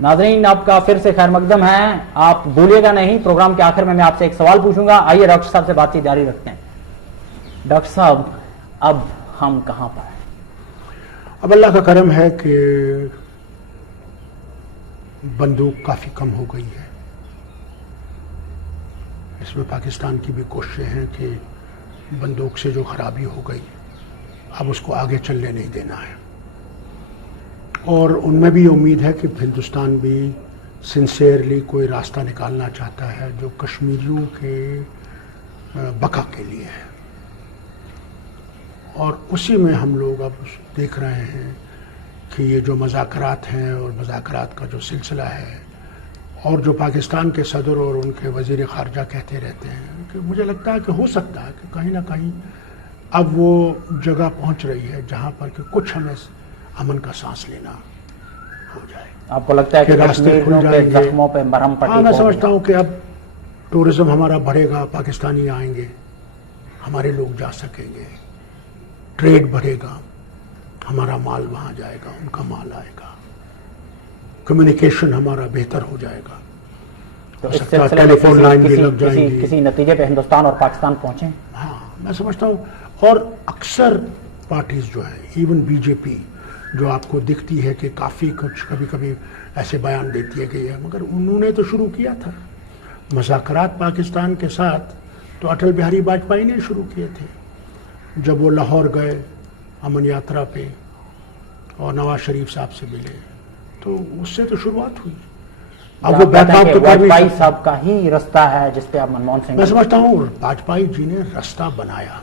नाज़रीन, आपका फिर से खैर मकदम है। आप भूलिएगा नहीं, प्रोग्राम के आखिर में मैं आपसे एक सवाल पूछूंगा। आइए डॉक्टर साहब से बातचीत जारी रखते हैं। डॉक्टर साहब, अब हम कहां पर हैं? अब अल्लाह का करम है कि बंदूक काफ़ी कम हो गई है। इसमें पाकिस्तान की भी कोशिशें हैं कि बंदूक से जो खराबी हो गई अब उसको आगे चलने नहीं देना है, और उनमें भी उम्मीद है कि हिंदुस्तान भी सिंसियरली कोई रास्ता निकालना चाहता है जो कश्मीरियों के बका के लिए है। और उसी में हम लोग अब देख रहे हैं कि ये जो मज़ाकरात हैं और मज़ाकरात का जो सिलसिला है, और जो पाकिस्तान के सदर और उनके वज़ीर ख़ारजा कहते रहते हैं कि मुझे लगता है कि हो सकता है कि कहीं ना कहीं अब वो जगह पहुंच रही है जहां पर कि कुछ हमें अमन का सांस लेना हो जाए। आपको लगता है कि रास्ते खुल जाएंगे, जख्मों पे मरहम पट्टी? हाँ, मैं समझता हूँ कि अब टूरिज्म हमारा बढ़ेगा, पाकिस्तानी आएंगे, हमारे लोग जा सकेंगे, ट्रेड बढ़ेगा, हमारा माल वहाँ जाएगा, उनका माल आएगा, कम्युनिकेशन हमारा बेहतर हो जाएगा। तो इस सिलसिले में किसी नतीजे पे हिंदुस्तान और पाकिस्तान पहुंचे? हाँ, मैं समझता हूँ। और अक्सर पार्टीज जो है, इवन बीजेपी जो आपको दिखती है कि काफ़ी कुछ कभी कभी ऐसे बयान देती है कि ये, मगर उन्होंने तो शुरू किया था मज़ाकरात पाकिस्तान के साथ, तो अटल बिहारी वाजपेयी ने शुरू किए थे जब वो लाहौर गए अमन यात्रा पे और नवाज शरीफ साहब से मिले, तो उससे तो शुरुआत हुई। अब वो वाजपेयी साहब का ही रास्ता है जिस पे आप मनमोहन सिंह? मैं समझता हूँ वाजपेयी जी ने रास्ता बनाया,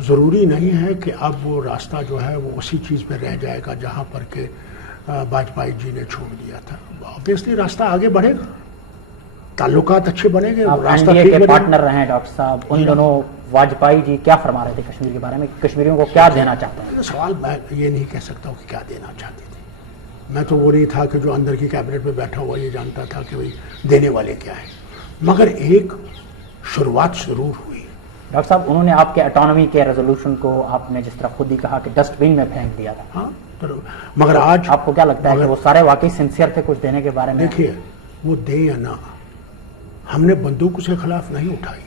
ज़रूरी नहीं है कि अब वो रास्ता जो है वो उसी चीज़ पे रह जाएगा जहाँ पर के वाजपेयी जी ने छोड़ दिया था। ऑब्वियसली रास्ता आगे बढ़ेगा, ताल्लुकात अच्छे बनेंगे। रास्ता के पार्टनर रहे डॉक्टर साहब, उन दोनों वाजपेयी जी क्या फरमा रहे थे कश्मीर के बारे में? कश्मीरियों को क्या देना चाहते हैं? सवाल मैं ये नहीं कह सकता हूँ कि क्या देना चाहते थे। मैं तो वो नहीं था कि जो अंदर की कैबिनेट में बैठा हुआ ये जानता था कि भाई देने वाले क्या है, मगर एक शुरुआत जरूर हुई। डॉक्टर साहब, उन्होंने आपके ऑटोनॉमी के रेजोल्यूशन को, आपने जिस तरह खुद ही कहा कि डस्टबिन में फेंक दिया था। हाँ, तो मगर आज आपको क्या लगता है कि वो सारे वाकई सिंसियर थे कुछ देने के बारे में? देखिए, वो दे या ना, हमने बंदूक उसके खिलाफ नहीं उठाई,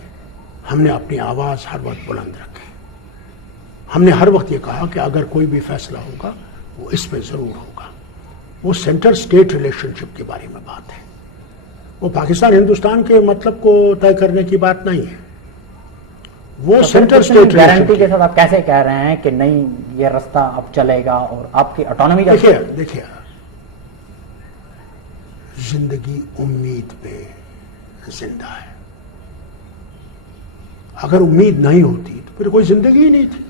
हमने अपनी आवाज़ हर वक्त बुलंद रखी। हमने हर वक्त ये कहा कि अगर कोई भी फैसला होगा वो इस पे ज़रूर होगा। वो सेंटर स्टेट रिलेशनशिप के बारे में बात है, वो पाकिस्तान हिंदुस्तान के मतलब को तय करने की बात नहीं है। वो तो सेंटर स्टेट गारंटी के साथ आप कैसे कह रहे हैं कि नहीं ये रास्ता अब चलेगा और आपकी ऑटोनॉमी? देखिए, जिंदगी उम्मीद पे जिंदा है। अगर उम्मीद नहीं होती तो फिर कोई जिंदगी ही नहीं थी,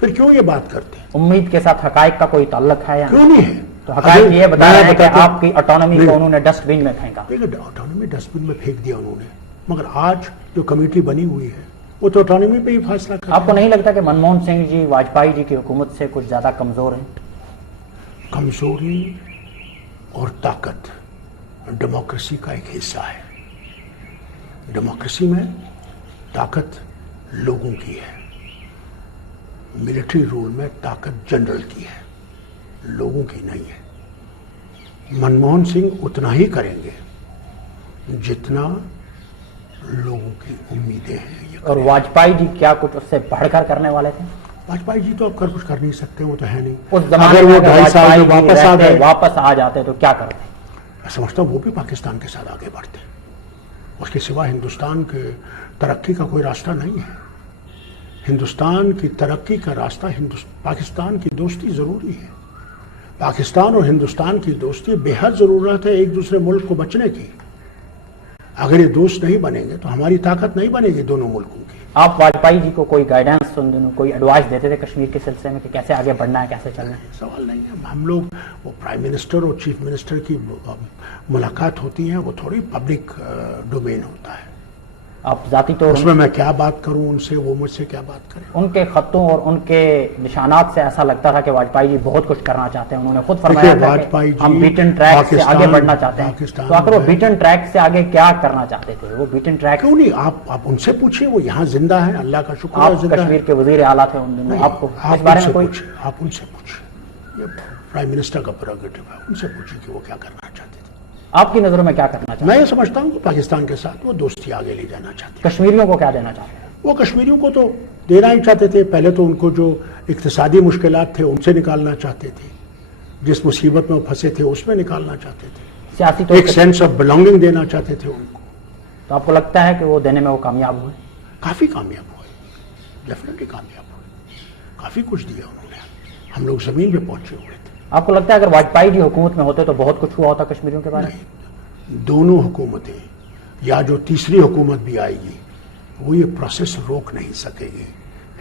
फिर क्यों ये बात करते हैं? उम्मीद के साथ हकायक का कोई ताल्लुक है या क्यों नहीं है? तो हकायक ये बता रहे हैं कि आपकी ऑटोनॉमी को उन्होंने डस्टबिन में फेंका। ऑटोनॉमी डस्टबिन में फेंक दिया उन्होंने, मगर आज जो कमेटी बनी हुई है वो तो ऑटोनॉमी पे ही फैसला कर। आपको नहीं लगता कि मनमोहन सिंह जी वाजपेयी जी की हुकूमत से कुछ ज्यादा कमजोर हैं? कमजोरी और ताकत डेमोक्रेसी का एक हिस्सा है। डेमोक्रेसी में ताकत लोगों की है, मिलिट्री रूल में ताकत जनरल की है, लोगों की नहीं है। मनमोहन सिंह उतना ही करेंगे जितना लोगों की उम्मीदें हैं। और वाजपेयी जी क्या कुछ उससे बढ़कर करने वाले थे? वाजपेयी जी तो अब कर कुछ कर नहीं सकते, वो तो है नहीं। उस जमाने में वो 2.5 साल में वापस आ जाते तो क्या करते? मैं समझता हूँ वो भी पाकिस्तान के साथ आगे बढ़ते, उसके सिवा हिंदुस्तान के तरक्की का कोई रास्ता नहीं है। हिंदुस्तान की तरक्की का रास्ता पाकिस्तान की दोस्ती जरूरी है। पाकिस्तान और हिंदुस्तान की दोस्ती बेहद जरूरत है एक दूसरे मुल्क को बचने की। अगर ये दोस्त नहीं बनेंगे तो हमारी ताकत नहीं बनेगी दोनों मुल्कों की। आप वाजपेयी जी को कोई गाइडेंस, कोई एडवाइस देते थे कश्मीर के सिलसिले में कि कैसे आगे बढ़ना है, कैसे चलना है? सवाल नहीं है। हम लोग, वो प्राइम मिनिस्टर और चीफ मिनिस्टर की मुलाकात होती है, वो थोड़ी पब्लिक डोमेन होता है। आप जाती तौर उसमें मैं क्या बात करूं उनसे, वो मुझसे क्या बात करें? उनके खतों और उनके निशानात से ऐसा लगता था कि वाजपेयी जी बहुत कुछ करना चाहते हैं। उन्होंने खुद फरमाया था कि हम बीटन ट्रैक से आगे बढ़ना चाहते हैं। तो आखिर वो बीटन ट्रैक से आगे क्या करना चाहते थे? वो बीटन ट्रैक क्यों नहीं, आप उनसे पूछिए, वो यहाँ जिंदा है, अल्लाह का शुक्र है। आप कश्मीर के वजीर आला थे उन दिनों, आपको इस बारे में कोई? आप उनसे पूछिए। پرائم منسٹر کا پریروگیٹو ہے، ان سے پوچھیں کہ وہ کیا کرنا چاہتے تھے. آپ کی نظروں میں کیا کرنا چاہتے میں یہ سمجھتا ہوں کہ پاکستان کے ساتھ وہ دوستی آگے لے جانا چاہتے ہیں. کشمیریوں کو کیا دینا چاہتے ہیں؟ وہ کشمیریوں کو تو دینا ہی چاہتے تھے. پہلے تو ان کو جو اقتصادی مشکلات تھے ان سے نکالنا چاہتے تھے، جس مصیبت میں وہ پھنسے تھے اس میں نکالنا چاہتے تھے. سیاسی ایک سینس آف بلانگنگ دینا چاہتے تھے ان کو. تو آپ کو لگتا ہے کہ وہ دینے میں وہ کامیاب ہوئے؟ کافی کامیاب ہوئے، ڈیفینیٹلی کامیاب ہوئے. کافی کچھ دیا انہوں نے. ہم لوگ زمین پہ پہنچے ہوئے تھے. آپ کو لگتا ہے اگر واجپئی جی حکومت میں ہوتے تو بہت کچھ ہوا ہوتا کشمیریوں کے بارے میں؟ نہیں، دونوں حکومتیں یا جو تیسری حکومت بھی آئے گی وہ یہ پروسیس روک نہیں سکے گی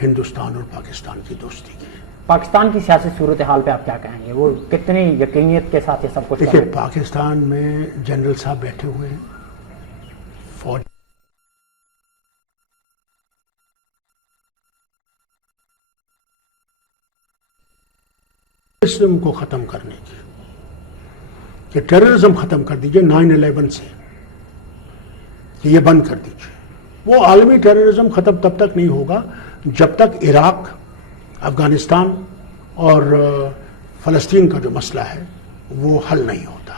ہندوستان اور پاکستان کی دوستی کی. پاکستان کی سیاسی صورتحال پہ آپ کیا کہیں گے؟ وہ کتنی یقینیت کے ساتھ یہ سب کچھ دیکھیے، پاکستان میں جنرل صاحب بیٹھے ہوئے ہیں، فوج ٹیررزم کو ختم کرنے کی، کہ ٹیررزم ختم کر دیجئے 9/11 سے، کہ یہ بند کر دیجئے. وہ عالمی ٹیررزم ختم تب تک نہیں ہوگا جب تک عراق، افغانستان اور فلسطین کا جو مسئلہ ہے وہ حل نہیں ہوتا.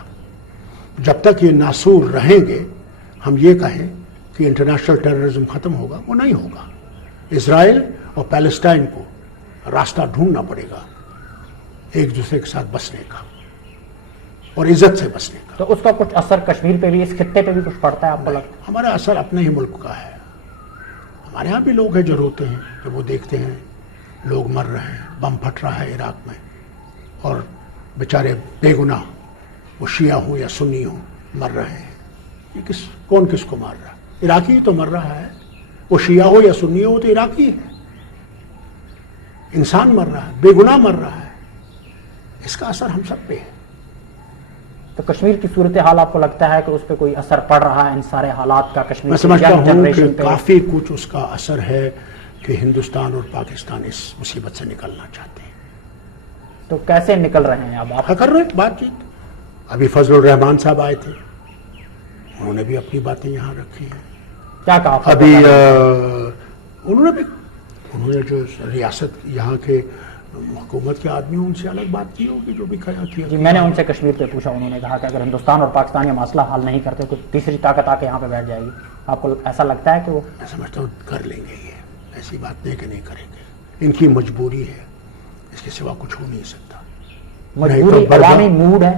جب تک یہ ناسور رہیں گے ہم یہ کہیں کہ انٹرنیشنل ٹیررزم ختم ہوگا، وہ نہیں ہوگا. اسرائیل اور پیلسٹائن کو راستہ ڈھونڈنا پڑے گا ایک دوسرے کے ساتھ بسنے کا اور عزت سے بسنے کا. تو اس کا کچھ اثر کشمیر پہ بھی، اس خطے پہ بھی کچھ پڑتا ہے آپ کو لگتا ہے؟ ہمارا اثر اپنے ہی ملک کا ہے. ہمارے ہاں بھی لوگ ہیں جو روتے ہیں جب وہ دیکھتے ہیں لوگ مر رہے ہیں، بم پھٹ رہا ہے عراق میں اور بیچارے بے گناہ، وہ شیعہ ہوں یا سنی ہوں، مر رہے ہیں. یہ کون کس کو مار رہا ہے؟ عراقی تو مر رہا ہے. وہ شیعہ ہو یا سنی ہو تو عراقی ہے. انسان مر رہا ہے، بے گناہ مر رہا ہے. اس کا اثر ہم سب پہ ہے. تو کشمیر کی صورتحال آپ کو لگتا ہے کہ اس پہ کوئی اثر پڑ رہا ہے ان سارے حالات کا؟ کشمیر میں سمجھتا ہوں کہ کافی کچھ اس کا اثر ہے کہ ہندوستان اور پاکستان اس مصیبت سے نکلنا چاہتے ہیں. تو کیسے نکل رہے ہیں اب آپ؟ کر رہے ہیں بات چیت. ابھی فضل الرحمان صاحب آئے تھے، انہوں نے بھی اپنی باتیں یہاں رکھی ہیں. کیا کہا ابھی انہوں نے جو ریاست یہاں کے حکومت کے آدمی ان سے الگ بات کی ہوگی جو بھی کیا. جی، میں نے ان سے کشمیر پہ پوچھا، انہوں نے کہا کہ اگر ہندوستان اور پاکستان یہ مسئلہ حل نہیں کرتے تو تیسری طاقت آ کے یہاں پہ بیٹھ جائے گی. آپ کو ایسا لگتا ہے کہ وہ؟ میں سمجھتا ہوں کر لیں گے. یہ ایسی بات نہیں کہ نہیں کریں گے. ان کی مجبوری ہے، اس کے سوا کچھ ہو نہیں سکتا. مجبوری عوامی موڈ ہے.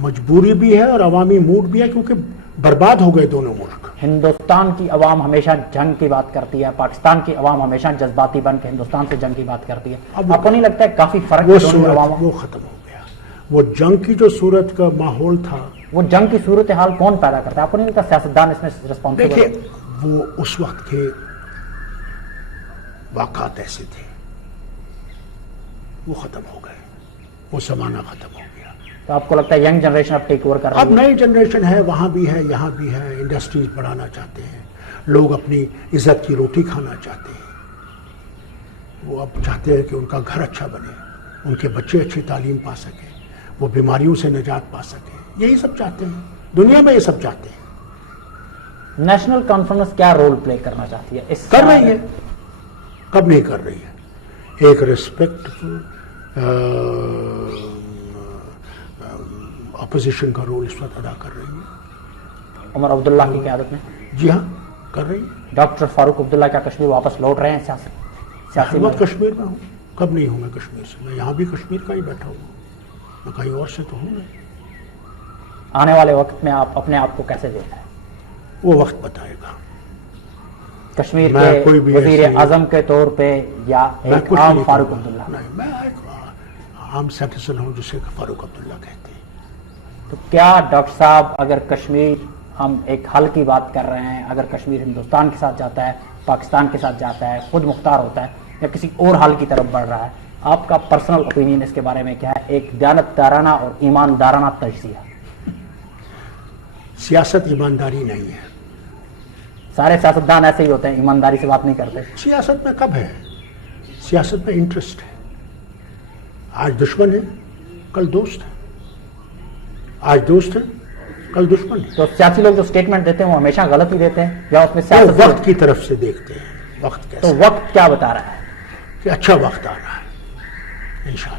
مجبوری بھی ہے اور عوامی موڈ بھی ہے، کیونکہ برباد ہو گئے دونوں ملک. ہندوستان کی عوام ہمیشہ جنگ کی بات کرتی ہے، پاکستان کی عوام ہمیشہ جذباتی بن کے ہندوستان سے جنگ کی بات کرتی ہے. آپ کو نہیں لگتا ہے کافی فرق ہے دونوں عوام؟ وہ ختم ہو گیا. وہ جنگ کی جو صورت کا ماحول تھا، وہ جنگ کی صورتحال کون پیدا کرتا ہے؟ آپ کو نہیں لگتا سیاستدان اس میں رسپانسبل؟ دیکھیے، وہ اس وقت کے واقعات ایسے تھے، وہ ختم ہو گئے. وہ زمانہ ختم ہو گیا. تو آپ کو لگتا ہے ینگ جنریشن اب ٹیک اوور کر رہی ہے؟ اب نئی جنریشن ہے، وہاں بھی ہے یہاں بھی ہے. انڈسٹریز بڑھانا چاہتے ہیں لوگ، اپنی عزت کی روٹی کھانا چاہتے ہیں. وہ اب چاہتے ہیں کہ ان کا گھر اچھا بنے، ان کے بچے اچھی تعلیم پا سکیں، وہ بیماریوں سے نجات پا سکیں. یہی سب چاہتے ہیں دنیا میں، یہ سب چاہتے ہیں. نیشنل کانفرنس کیا رول پلے کرنا چاہتی ہے اس؟ کر رہی ہے. کب نہیں کر رہی ہے؟ ایک ریسپیکٹفل اپوزیشن کا رول اس وقت ادا کر رہی ہے. عمر عبداللہ کی قیادت میں؟ جی ہاں، کر رہی ہے. ڈاکٹر فاروق عبداللہ کیا کشمیر واپس لوٹ رہے ہیں سیاسی وقت کشمیر میں ہوں. کب نہیں ہوں میں کشمیر سے؟ میں یہاں بھی کشمیر کا ہی بیٹھا ہوں، میں کہیں اور سے تو ہوں نہیں. آنے والے وقت میں آپ اپنے آپ کو کیسے دیکھتے ہیں؟ وہ وقت بتائے گا. کشمیر کے وزیر اعظم کے طور پہ یا ایک عام فاروق عبداللہ؟ نہیں، میں ایک عام سٹیزن ہوں جسے فاروق عبداللہ کہتے ہیں. تو کیا ڈاکٹر صاحب، اگر کشمیر، ہم ایک حل کی بات کر رہے ہیں، اگر کشمیر ہندوستان کے ساتھ جاتا ہے، پاکستان کے ساتھ جاتا ہے، خود مختار ہوتا ہے یا کسی اور حل کی طرف بڑھ رہا ہے، آپ کا پرسنل اوپینین اس کے بارے میں کیا ہے؟ ایک دیانتدارانہ اور ایماندارانہ تجزیہ. سیاست ایمانداری نہیں ہے. سارے سیاستدان ایسے ہی ہوتے ہیں، ایمانداری سے بات نہیں کرتے. سیاست میں کب ہے؟ سیاست میں انٹرسٹ ہے. آج دشمن ہے، کل دوست ہے. آج دوست ہے، کل دشمن ہے. تو سیاسی لوگ جو سٹیٹمنٹ دیتے ہیں وہ ہمیشہ غلط ہی دیتے ہیں یا اس میں سیاست وقت کی طرف سے دیکھتے ہیں؟ وقت کیسے؟ تو وقت کیا بتا رہا ہے؟ کہ اچھا وقت آ رہا ہے انشاءاللہ.